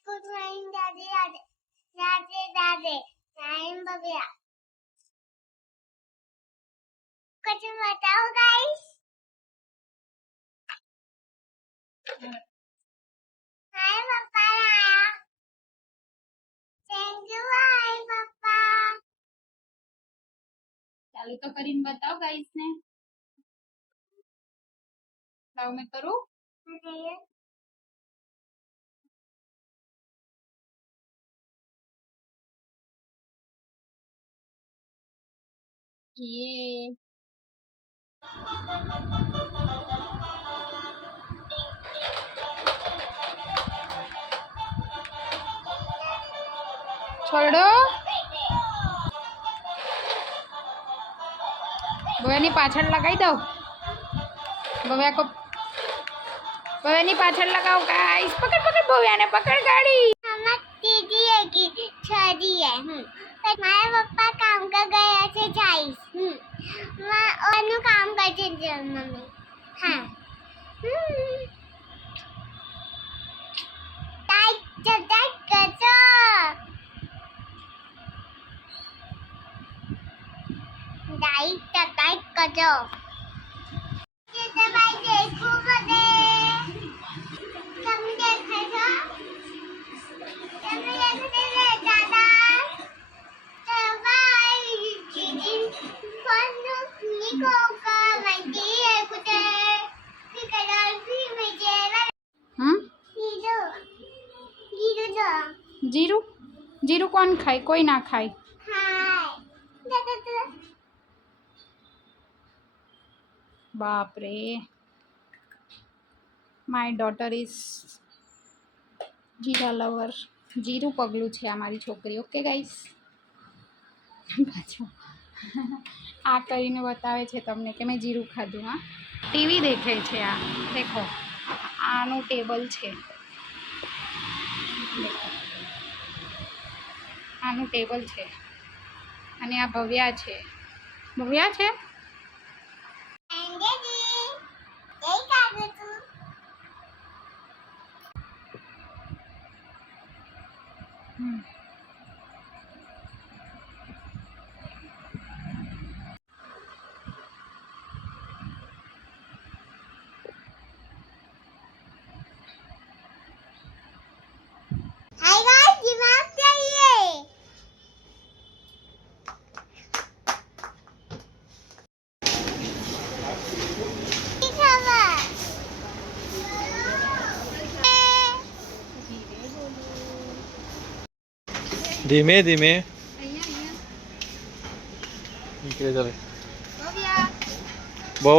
good morning दादी दादी दादी दादी टाइम बबिया कुछ बताओ गाइस हाय पापा आया थैंक यू हाय पापा चालू तो કરીને बताओ गाइस ने लाओ मैं करूं अरे ये छोड़ो ભવ્યાની પાછળ લગાવી દો ભવ્યા કો ભવ્યાની પાછળ લગાવો ગાઈસ પકડ પકડ ભવ્યાને પકડ ગાડી हमारी दीदी है की शादी है पर मारे पापा काम कर गया थे जाइस मैं और काम करते थे मम्मी हाँ टाइट करतो टाइट करतो ये दवाई देखो बने तुम देखे तो तुम देखते ले दादा दवाई दीदी फोन निको का मंडी है कुछ फिर कलर भी मुझे हीरो हीरो तो जीरू जीरू कौन खाए कोई ना खाए हाय दादा बाप रे माय डॉटर इज जीरा लवर जीरू पगलू है हमारी छोकरी ओके गाइस पाछो आ करीने बतावे छे तमने के मैं जीरू खाधुं हाँ टीवी देखे छे आ देखो आनु टेबल छे देखो आनु टेबल छे अने आ भव्या छे भव्या छे एंडी यही कागज तू हाय गाइस दिमाग चाहिए ठीक है धीमे धीमे નીકળે ચાલે બહુ